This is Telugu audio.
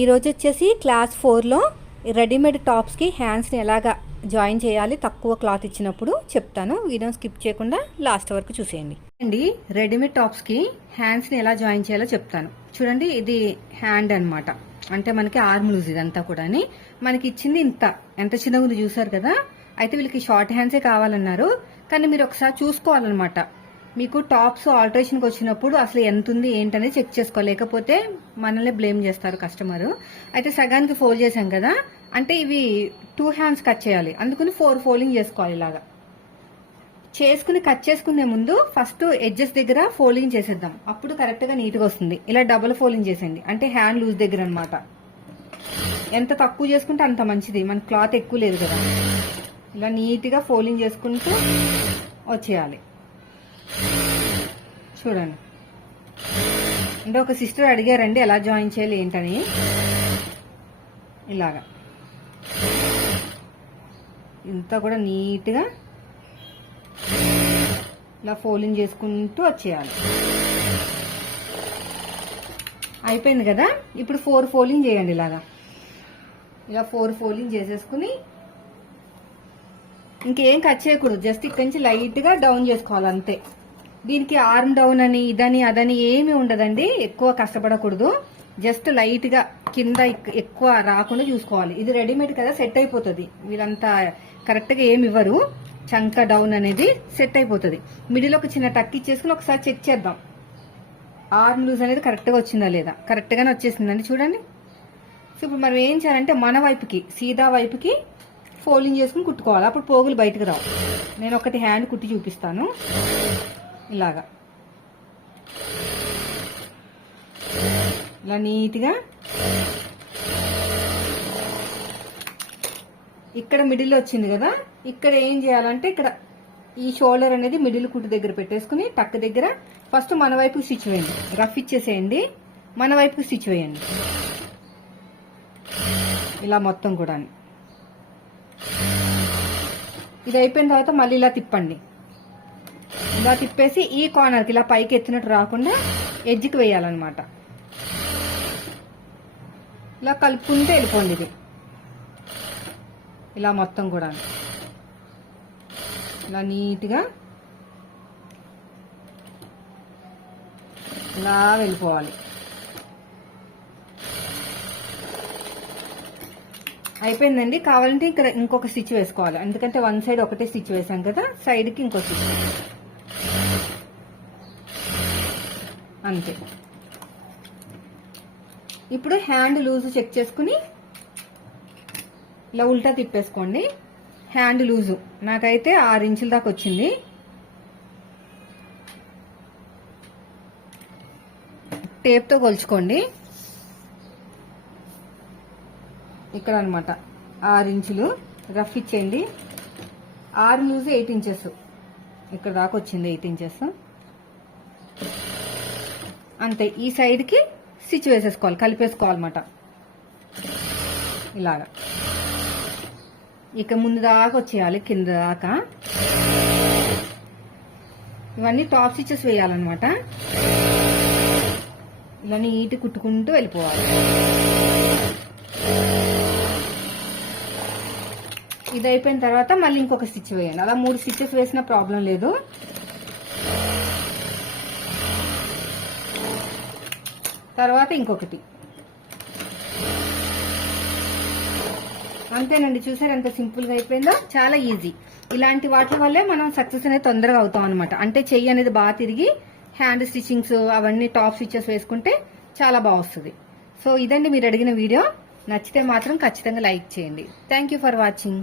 ఈరోజు వచ్చేసి క్లాస్ ఫోర్లో రెడీమేడ్ టాప్స్కి హ్యాండ్స్ని ఎలాగా జాయిన్ చేయాలి తక్కువ క్లాత్ ఇచ్చినప్పుడు చెప్తాను. వీడియో స్కిప్ చేయకుండా లాస్ట్ వరకు చూసేయండి. అండి రెడీమేడ్ టాప్స్కి హ్యాండ్స్ని ఎలా జాయిన్ చేయాలో చెప్తాను. చూడండి ఇది హ్యాండ్ అన్నమాట. అంటే మనకి ఆర్మ్ లూజ్ ఇదంతా కూడా మనకి ఇచ్చింది ఇంత. ఎంత చిన్నగా ఉంది చూసారు కదా? అయితే వీళ్ళకి షార్ట్ హ్యాండ్సే కావాలన్నారు. కానీ మీరు ఒకసారి చూసుకోవాలన్నమాట. మీకు టాప్స్ ఆల్టరేషన్కి వచ్చినప్పుడు అసలు ఎంత ఉంది ఏంటనేది చెక్ చేసుకోవాలి లేకపోతే మనల్ని బ్లేమ్ చేస్తారు కస్టమర్ అయితే సగానికి ఫోల్డ్ చేశాం కదా అంటే ఇవి టూ హ్యాండ్స్ కట్ చేయాలి. అందుకని ఫోర్ ఫోల్డింగ్ చేసుకోవాలి ఇలాగా. చేసుకుని కట్ చేసుకునే ముందు ఫస్ట్ ఎడ్జెస్ దగ్గర ఫోల్డింగ్ చేసేద్దాం. అప్పుడు కరెక్ట్గా నీట్గా వస్తుంది. ఇలా డబుల్ ఫోల్డింగ్ చేసేయండి. అంటే హ్యాండ్ లూజ్ దగ్గర అనమాట ఎంత తక్కువ చేసుకుంటే అంత మంచిది. మన క్లాత్ ఎక్కువ లేదు కదా. ఇలా నీట్గా ఫోల్డింగ్ చేసుకుంటూ వచ్చేయాలి. చూడండి. అంటే ఒక సిస్టర్ అడిగారండి ఎలా జాయిన్ చేయాలి ఏంటని. ఇలాగా. ఇంత కూడా నీట్గా ఇలా ఫోల్డింగ్ చేసుకుంటూ వచ్చేయాలి. అయిపోయింది కదా? ఇప్పుడు ఫోర్ ఫోల్డింగ్ చేయండి ఇలాగా. ఇలా ఫోర్ ఫోల్డింగ్ చేసేసుకుని ఇంకేం కట్ చేయకూడదు. జస్ట్ ఇక్కడి నుంచి లైట్గా డౌన్ చేసుకోవాలి అంతే. దీనికి ఆర్మ్ డౌన్ అని ఇదని అదని ఏమీ ఉండదండి. ఎక్కువ కష్టపడకూడదు. జస్ట్ లైట్గా కింద ఎక్కువ రాకుండా చూసుకోవాలి. ఇది రెడీమేడ్ కదా సెట్ అయిపోతుంది. వీళ్ళంతా కరెక్ట్గా ఏమి ఇవ్వరు. చంక డౌన్ అనేది సెట్ అయిపోతుంది. మిడిల్ ఒక చిన్న టక్ ఇచ్చేసుకుని ఒకసారి చెక్ చేద్దాం. ఆర్మ్ లూజ్ అనేది కరెక్ట్గా వచ్చిందా లేదా? కరెక్ట్ గానే వచ్చేసిందండి. చూడండి. సో ఇప్పుడు మనం ఏం చేయాలంటే మన వైపుకి సీదా వైపుకి ఫోల్డింగ్ చేసుకుని కుట్టుకోవాలి. అప్పుడు పోగులు బయటకు రావు. నేను ఒకటి హ్యాండ్ కుట్టి చూపిస్తాను. ఇలాగా. ఇలా నీట్గా ఇక్కడ మిడిల్ వచ్చింది కదా ఇక్కడ ఏం చేయాలంటే ఇక్కడ ఈ షోల్డర్ అనేది మిడిల్ కుట్టు దగ్గర పెట్టేసుకుని టక్ దగ్గర ఫస్ట్ మన వైపు స్టిచ్ వేయండి. రఫ్ ఇచ్చేసేయండి మన వైపు స్టిచ్ వేయండి. ఇలా మొత్తం కూడా ఇది అయిపోయిన తర్వాత మళ్ళీ ఇలా తిప్పండి. ఇలా తిప్పేసి ఈ కార్నర్కి ఇలా పైకి ఎత్తినట్టు రాకుండా ఎడ్జ్కి వేయాలన్నమాట. ఇలా కలుపుకుంటే వెళ్ళిపోండి ఇది. ఇలా మొత్తం కూడా ఇలా నీట్గా ఇలా వెళ్ళిపోవాలి. అయిపోయిందండి. కావాలంటే ఇక్కడ ఇంకొక స్టిచ్ వేసుకోవాలి. ఎందుకంటే వన్ సైడ్ ఒకటే స్టిచ్ వేసాం కదా సైడ్కి ఇంకో స్టిచ్ అంతే. ఇప్పుడు హ్యాండ్ లూజ్ చెక్ చేసుకుని ఇలా ఉల్టా తిప్పేసుకోండి. హ్యాండ్ లూజు నాకైతే ఆరు ఇంచుల దాకా వచ్చింది. టేప్తో కొలుచుకోండి. ఇక్కడ అనమాట ఆరు ఇంచులు. రఫ్ ఇచ్చేయండి. ఆరు లూజ్ ఎయిట్ ఇంచెస్ ఇక్కడ దాకా వచ్చింది ఎయిట్ ఇంచెస్ అంతే ఈ సైడ్కి స్టిచ్ వేసేసుకోవాలి కలిపేసుకోవాలన్నమాట. ఇలాగా. ఇక ముందు దాకా వచ్చేయాలి కింద దాకా. ఇవన్నీ టాప్ స్టిచెస్ వేయాలన్నమాట. ఇలా నీట్ కుట్టుకుంటూ వెళ్ళిపోవాలి. ఇది అయిపోయిన తర్వాత మళ్ళీ ఇంకొక స్టిచ్ వేయండి. అలా మూడు స్టిచెస్ వేసిన ప్రాబ్లం లేదు. తర్వాత ఇంకొకటి. అంతేనండి చూసారు ఎంత సింపుల్గా అయిపోయిందో? చాలా ఈజీ. ఇలాంటి వాటి వల్లే మనం సక్సెస్ అనేది తొందరగా అవుతాం అనమాట అంటే చెయ్యి అనేది బాగా తిరిగి హ్యాండ్ స్టిచ్చింగ్స్ అవన్నీ టాప్ స్టిచెస్ వేసుకుంటే చాలా బాగా వస్తుంది. సో ఇదండి మీరు అడిగిన వీడియో. నచ్చితే మాత్రం ఖచ్చితంగా లైక్ చేయండి. Thank for watching